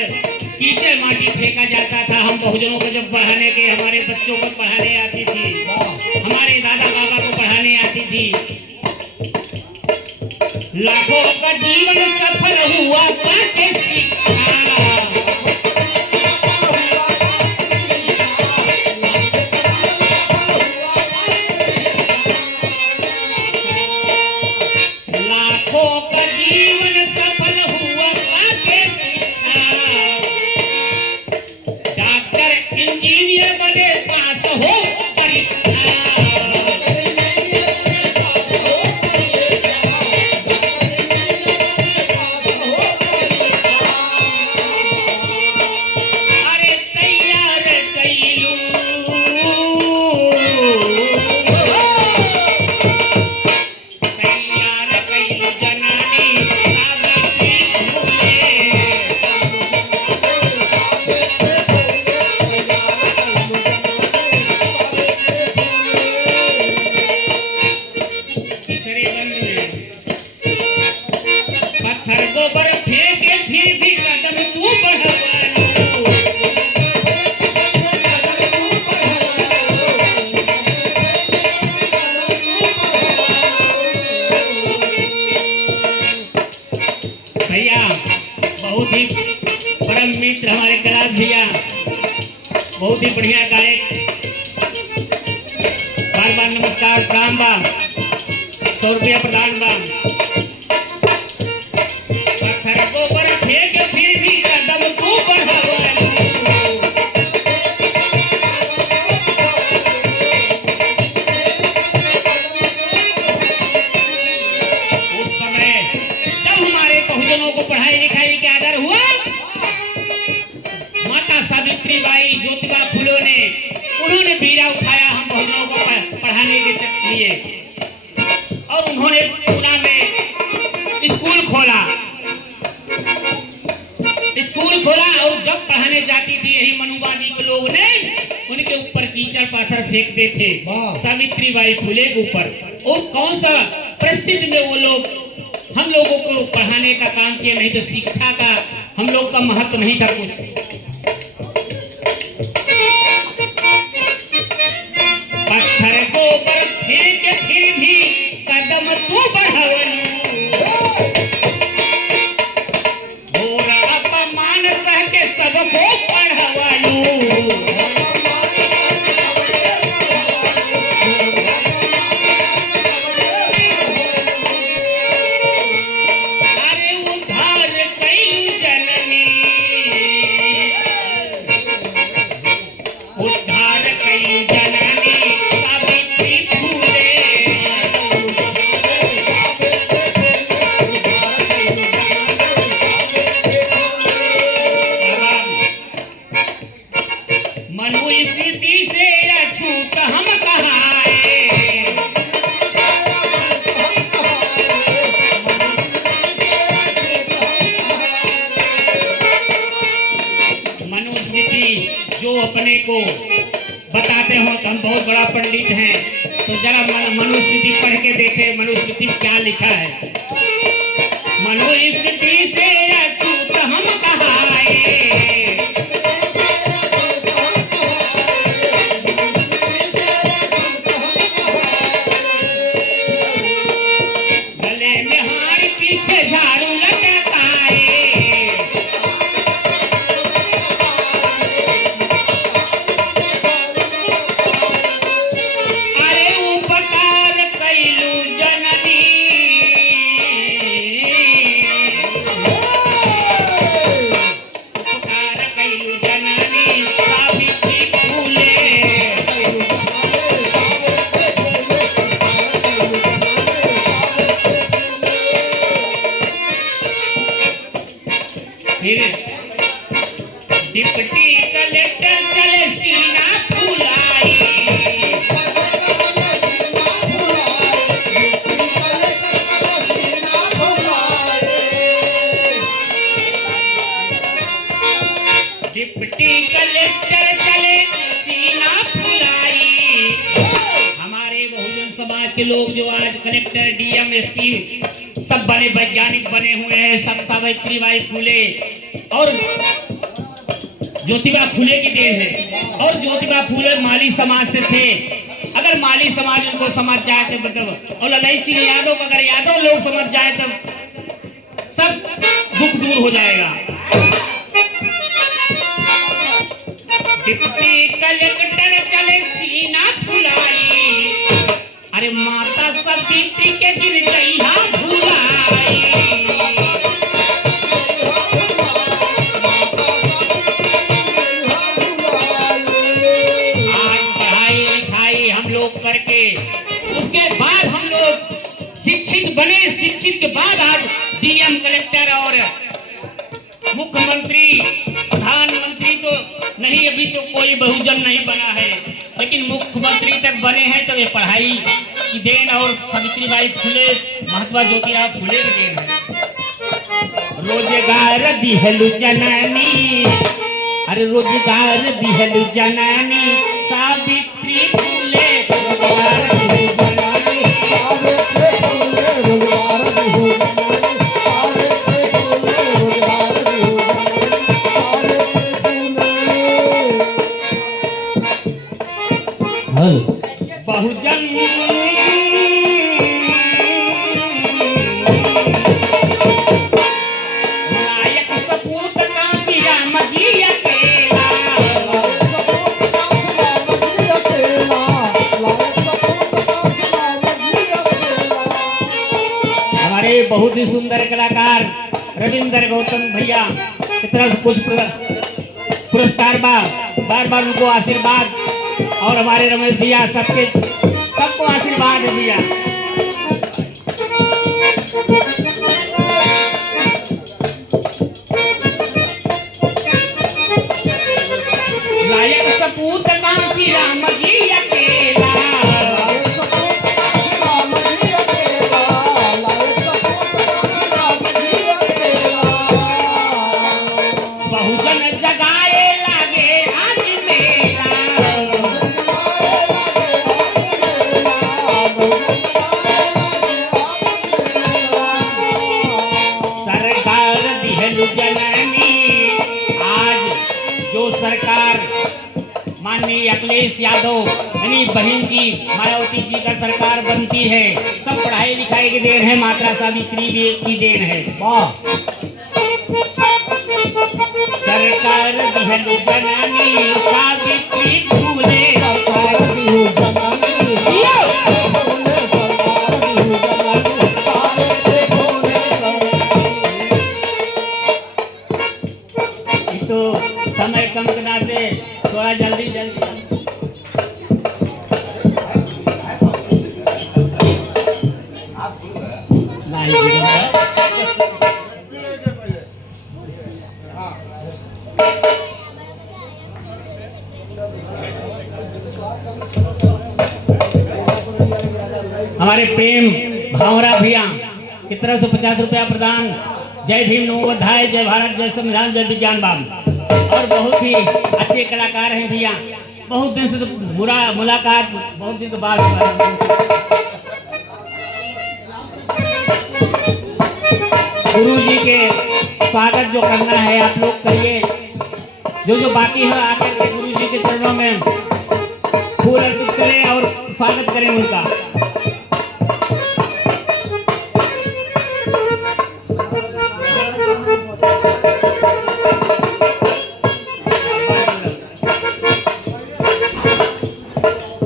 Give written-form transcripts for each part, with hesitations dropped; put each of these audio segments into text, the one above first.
कीचड़ माटी फेंका जाता था। हम बहुजनों को जब पढ़ाने के, हमारे बच्चों को पढ़ाने आती थी, हमारे दादा बाबा को पढ़ाने आती थी। लाखों का जीवन सफल हुआ पाके सीखा। लाखों का जीवन सफल हुआ पाके सीखा। डॉक्टर इंजीनियर बने पास हो परीक्षा। भैया बहुत ही परम मित्र हमारे कैलाश भैया, बहुत ही बढ़िया गायक। बार बार नमस्कार प्रणाम बा, 100 रुपया प्रदान बा। पत्थर को पर फेंक फिर भी कदम तू बढ़ावा। पढ़ाई लिखाई के आदर हुआ, माता सावित्री बाई ज्योतिबा फुले ने, उन्होंने बीड़ा उठाया हम बहुजनों को पढ़ाने के लिए, और उन्होंने पूना में स्कूल खोला और जब पढ़ाने जाती थी यही मनुवादी के लोग ने उनके ऊपर कीचड़ पाथर फेंकते थे सावित्री बाई फुले के ऊपर। और कौन सा परिस्थिति में वो लोग हम लोगों को पढ़ाने का काम किया, नहीं तो शिक्षा का हम लोग का महत्व नहीं था कुछ। पत्थर को पर फेंक फिर भी कदम तू बढ़ावलू। घोरा अपमान सह के सबको पढ़ावलू। जो अपने को बताते हो कि हम बहुत बड़ा पंडित हैं, तो जरा मनुस्मृति पढ़ के देखे मनुस्मृति क्या लिखा है। मनुस्मृति से अछूत हम कहाए, गले में हार पीछे झाड़ू लटकाए। फिर डिप्टी कलेक्टर चले सीना फुलाई। डिप्टी कलेक्टर चले सीना फुलाई। हमारे बहुजन समाज के लोग जो आज कलेक्टर डीएम एसपी सब बड़े वैज्ञानिक बने हुए हैं, सब सावित्री बाई फुले और ज्योतिबा फुले की देन है। और ज्योतिबा फुले माली समाज से थे। अगर माली समाज उनको समझ जाए तो मतलब, और ललाई सिंह यादव अगर यादव लोग समझ जाए तो सब दुख दूर हो जाएगा। डिप्टी कलेक्टर चले सीना फुलाई, अरे माता सावित्री के गिर गई हा भुलाई। आज पढ़ाई लिखाई हम लोग करके उसके बाद हम लोग शिक्षित बने। शिक्षित के बाद आज डीएम कलेक्टर और मुख्यमंत्री प्रधानमंत्री तो नहीं, अभी तो कोई बहुजन नहीं बना है, लेकिन मुख्यमंत्री तक बने हैं तो ये पढ़ाई की देन और सावित्रीबाई फुले महात्मा ज्योतिराव फुले की देन है। रोजगार दिहलु जननी, अरे रोजगार दिहलु जननी सावित्री फुले रोजगार दिहलु जननी, सावित्री फुले रोजगार दिहलु जननी, सावित्री फुले रोजगार दिहलु जननी, बहुजन नायक सपूत कांति राम जी अकेला, हमारे बहुत ही सुंदर कलाकार रविंद्र गौतम भैया की तरफ से कुछ पुरस्कार बार बार उनको आशीर्वाद, और हमारे रमेश भैया सबको आशीर्वाद दिया। लायक सपूत कांति राम जी अकेला, बहुजन जगाए लागे आज मेला, सरकार दिहलु जननी। आज जो सरकार माननीय अखिलेश यादव यानी बहन की मायावती जी का सरकार बनती है, सब पढ़ाई लिखाई की देन है, माता सावित्री की देन है। सरकार दिहलु जननी सावित्री फुले सरकार दिहलु जननी, तो समय कम के नाते थोड़ा जल्दी हमारे प्रेम भावरा भैया की तरफ से 50 रुपया प्रदान। जय भीम नमो बुद्धाय, जय भारत, जय संविधान, जय विज्ञान बाबू। और बहुत ही अच्छे कलाकार हैं भैया, बहुत दिन से तो बुरा मुलाकात बहुत दिन के बाद। गुरु जी के स्वागत जो करना है आप लोग करिए, जो बाकी है आकर के गुरु जी के चरणों में फूल अर्पित करें और स्वागत करें उनका।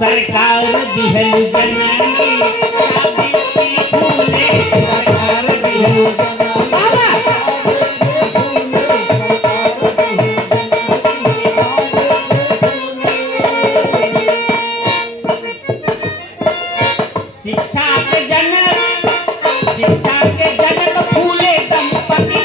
सरकार दिहलु जननी सावित्री फुले सरकार दिहलु शिक्षा के जनक फूले दंपति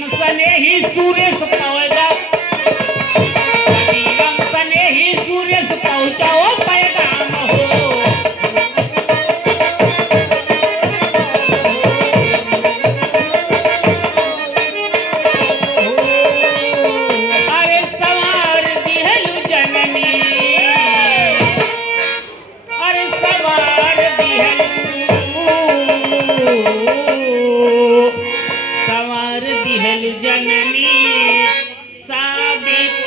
राम सने ही सूर्य पहुंचा, कभी राम सने ही सूर्य पहुंचाओ पैगाम हो। अरे सवार दिहलु जननी, अरे सवार दिहलु जननी साबित